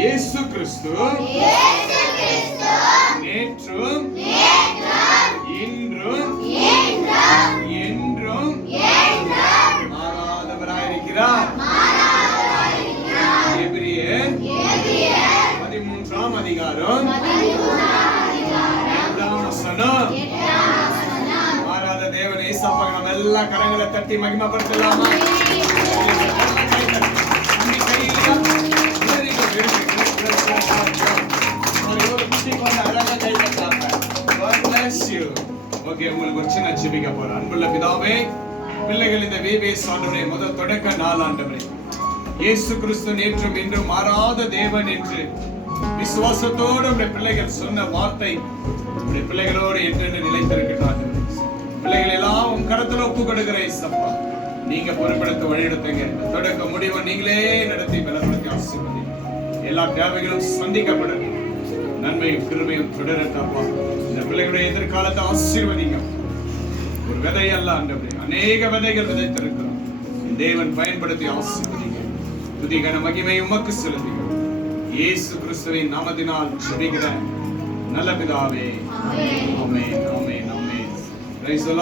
இயேசு கிறிஸ்து நேற்றும் இன்றும் என்றும் மாறாதவராயிருக்கிறார். எபிரியர் 13ஆம் அதிகாரம் 8ஆம் வசனம். மாறாத தேவன் இயேசுவை நம்ம எல்லா கரங்களை தட்டி மகிமைப்படுத்தலாமா? உங்களுக்கு ஒரு சின்ன ஜெபிக்க போறேன். அன்புள்ள பிதாவே, பிள்ளைகள் இந்த VBS ஆண்டவரே முதல் தொடக்க நாள் ஆண்டவரே, இயேசு கிறிஸ்து நேற்றும் இன்றும் மாறாத தேவன் என்று விசுவாசத்தோடு உடைய பிள்ளைகள் சொன்ன வார்த்தை உடைய பிள்ளைகளோடு என்றென்று நிலைத்திருக்கிறார். பிள்ளைகள் எல்லாம் உன் கரத்துல ஒப்பு கொடுக்கிறேன் சப்பா. நீங்க பொறுப்பெடுத்து வழிநடத்துங்க. தொடக்க முடிவு நீங்களே நடத்தி பலப்படுத்தி ஆசீர்வதி. எல்லா தேவைகளும் சந்திக்கப்படும். நன்மையும் கிருபையும் தொடரட்டப்பா. இந்த பிள்ளைகளுடைய எதிர்காலத்தை ஆசீர்வதிங்க. ஒரு விதை அல்ல ஆண்டவரே, அநேக விதைகள் விதைத்திருக்கிறோம். தேவன் பயன்படுத்தி ஆசீர்வதிங்க. துதி கன மகிமை உமக்கு செலுத்துகிறோம். இயேசு கிறிஸ்துவின் நாமத்தினால் ஜெபிக்கிறேன் நல்ல பிதாவே. ஆமென் ஆமென் ஆமென்.